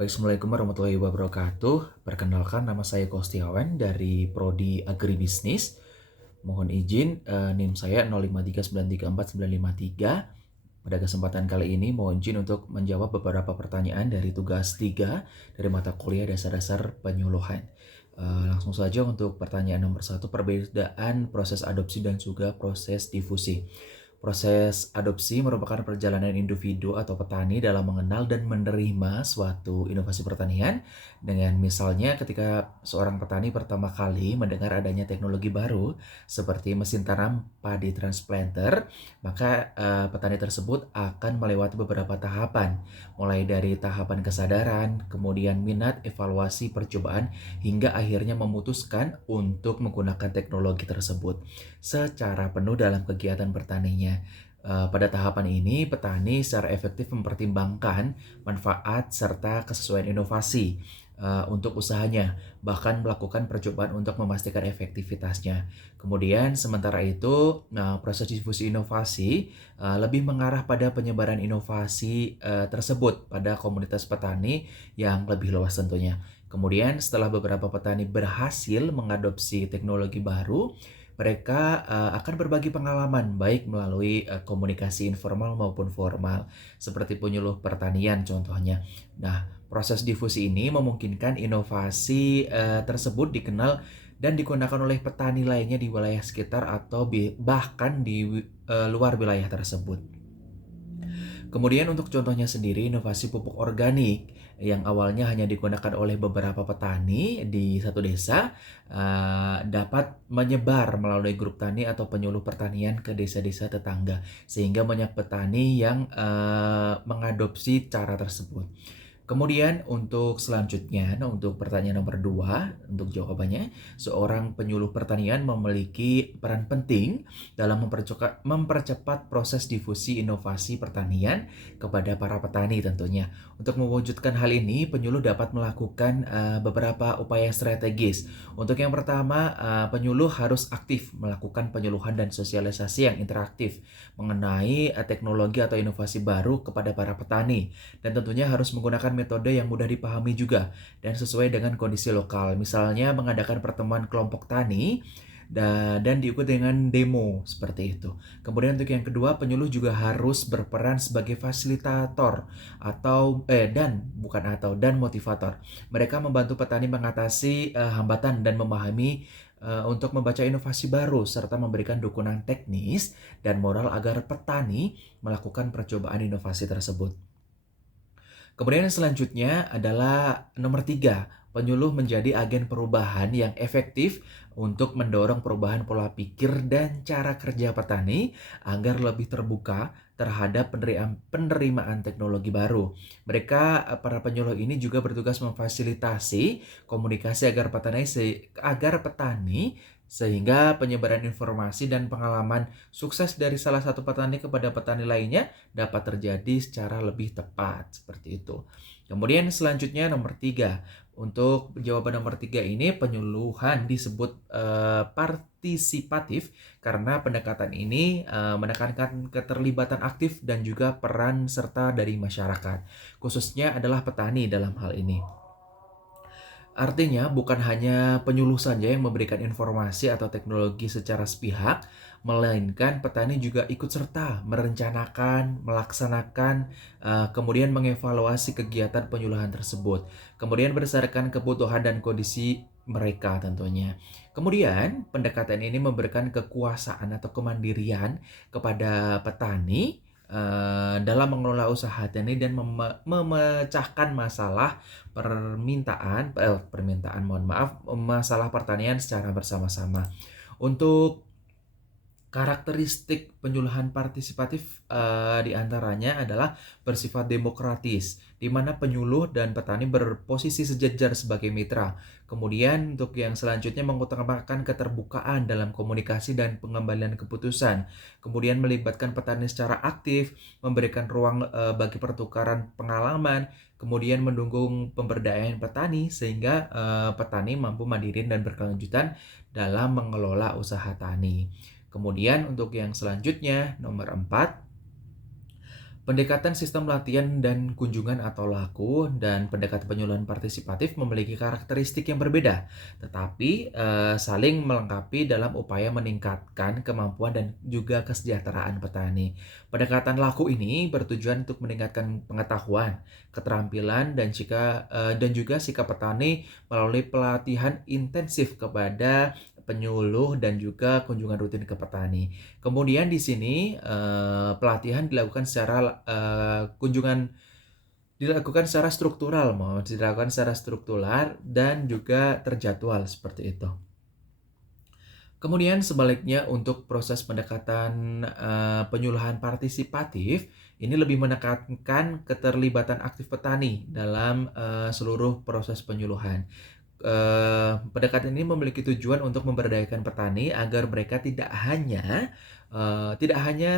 Baik, Assalamualaikum warahmatullahi wabarakatuh. Perkenalkan, nama saya Kostiawan dari Prodi Agribisnis. Mohon izin, NIM saya 0539349953. Pada kesempatan kali ini, mohon izin untuk menjawab beberapa pertanyaan dari tugas 3 dari mata kuliah dasar-dasar penyuluhan. Langsung saja untuk pertanyaan nomor 1, perbedaan proses adopsi dan juga proses difusi. Proses adopsi merupakan perjalanan individu atau petani dalam mengenal dan menerima suatu inovasi pertanian, dengan misalnya ketika seorang petani pertama kali mendengar adanya teknologi baru seperti mesin tanam padi transplanter, maka petani tersebut akan melewati beberapa tahapan, mulai dari tahapan kesadaran, kemudian minat, evaluasi, percobaan, hingga akhirnya memutuskan untuk menggunakan teknologi tersebut secara penuh dalam kegiatan bertaninya. Pada tahapan ini, petani secara efektif mempertimbangkan manfaat serta kesesuaian inovasi untuk usahanya, bahkan melakukan percobaan untuk memastikan efektivitasnya. Kemudian, sementara itu, proses difusi inovasi lebih mengarah pada penyebaran inovasi tersebut pada komunitas petani yang lebih luas tentunya. Kemudian, setelah beberapa petani berhasil mengadopsi teknologi baru, mereka akan berbagi pengalaman baik melalui komunikasi informal maupun formal, seperti penyuluh pertanian contohnya. Nah, proses difusi ini memungkinkan inovasi tersebut dikenal dan digunakan oleh petani lainnya di wilayah sekitar atau bahkan di luar wilayah tersebut. Kemudian untuk contohnya sendiri, inovasi pupuk organik yang awalnya hanya digunakan oleh beberapa petani di satu desa dapat menyebar melalui grup tani atau penyuluh pertanian ke desa-desa tetangga, sehingga banyak petani yang mengadopsi cara tersebut. Kemudian untuk selanjutnya, untuk pertanyaan nomor 2, untuk jawabannya, seorang penyuluh pertanian memiliki peran penting dalam mempercepat proses difusi inovasi pertanian kepada para petani tentunya. Untuk mewujudkan hal ini, penyuluh dapat melakukan beberapa upaya strategis. Untuk yang pertama, penyuluh harus aktif melakukan penyuluhan dan sosialisasi yang interaktif mengenai teknologi atau inovasi baru kepada para petani. Dan tentunya harus menggunakan metode yang mudah dipahami juga dan sesuai dengan kondisi lokal. Misalnya mengadakan pertemuan kelompok tani dan diikuti dengan demo seperti itu. Kemudian untuk yang kedua, penyuluh juga harus berperan sebagai fasilitator dan motivator. Mereka membantu petani mengatasi hambatan dan memahami untuk membaca inovasi baru serta memberikan dukungan teknis dan moral agar petani melakukan percobaan inovasi tersebut. Kemudian yang selanjutnya adalah nomor 3, penyuluh menjadi agen perubahan yang efektif untuk mendorong perubahan pola pikir dan cara kerja petani agar lebih terbuka terhadap penerimaan teknologi baru. Mereka, para penyuluh ini juga bertugas memfasilitasi komunikasi agar petani sehingga penyebaran informasi dan pengalaman sukses dari salah satu petani kepada petani lainnya dapat terjadi secara lebih tepat, seperti itu. Kemudian selanjutnya nomor 3. Untuk jawaban nomor 3 ini, penyuluhan disebut partisipatif karena pendekatan ini menekankan keterlibatan aktif dan juga peran serta dari masyarakat, khususnya adalah petani dalam hal ini. Artinya, bukan hanya penyuluh saja yang memberikan informasi atau teknologi secara sepihak, melainkan petani juga ikut serta merencanakan, melaksanakan, kemudian mengevaluasi kegiatan penyuluhan tersebut. Kemudian berdasarkan kebutuhan dan kondisi mereka tentunya. Kemudian, pendekatan ini memberikan kekuasaan atau kemandirian kepada petani dalam mengelola usaha tani dan memecahkan masalah pertanian secara bersama-sama. Untuk karakteristik penyuluhan partisipatif di antaranya adalah bersifat demokratis, di mana penyuluh dan petani berposisi sejajar sebagai mitra. Kemudian untuk yang selanjutnya mengutamakan keterbukaan dalam komunikasi dan pengembalian keputusan. Kemudian melibatkan petani secara aktif, memberikan ruang bagi pertukaran pengalaman, kemudian mendukung pemberdayaan petani sehingga petani mampu mandiri dan berkelanjutan dalam mengelola usaha tani. Kemudian untuk yang selanjutnya, nomor 4, Pendekatan sistem latihan dan kunjungan atau laku dan pendekatan penyuluhan partisipatif memiliki karakteristik yang berbeda, tetapi saling melengkapi dalam upaya meningkatkan kemampuan dan juga kesejahteraan petani. Pendekatan laku ini bertujuan untuk meningkatkan pengetahuan, keterampilan dan juga sikap petani melalui pelatihan intensif kepada penyuluh dan juga kunjungan rutin ke petani. Kemudian di sini, pelatihan dilakukan secara kunjungan dilakukan secara struktural, dilakukan secara struktural dan juga terjadwal seperti itu. Kemudian sebaliknya untuk proses pendekatan penyuluhan partisipatif, ini lebih menekankan keterlibatan aktif petani dalam seluruh proses penyuluhan. Pendekatan ini memiliki tujuan untuk memberdayakan petani agar mereka tidak hanya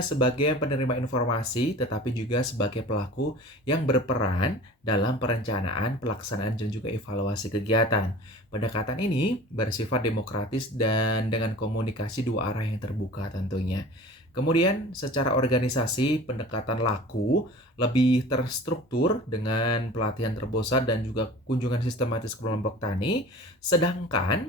sebagai penerima informasi, tetapi juga sebagai pelaku yang berperan dalam perencanaan, pelaksanaan, dan juga evaluasi kegiatan. Pendekatan ini bersifat demokratis dan dengan komunikasi dua arah yang terbuka tentunya. Kemudian secara organisasi, pendekatan laku lebih terstruktur dengan pelatihan terpusat dan juga kunjungan sistematis ke kelompok tani, sedangkan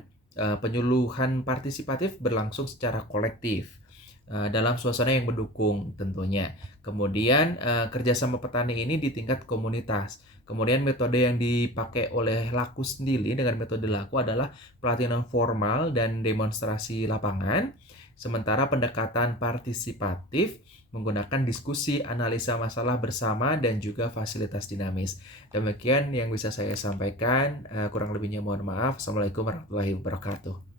penyuluhan partisipatif berlangsung secara kolektif dalam suasana yang mendukung tentunya. Kemudian kerjasama petani ini di tingkat komunitas. Kemudian metode yang dipakai oleh laku sendiri dengan metode laku adalah pelatihan formal dan demonstrasi lapangan. Sementara pendekatan partisipatif menggunakan diskusi, analisa masalah bersama, dan juga fasilitas dinamis. Demikian yang bisa saya sampaikan. Kurang lebihnya mohon maaf. Assalamualaikum warahmatullahi wabarakatuh.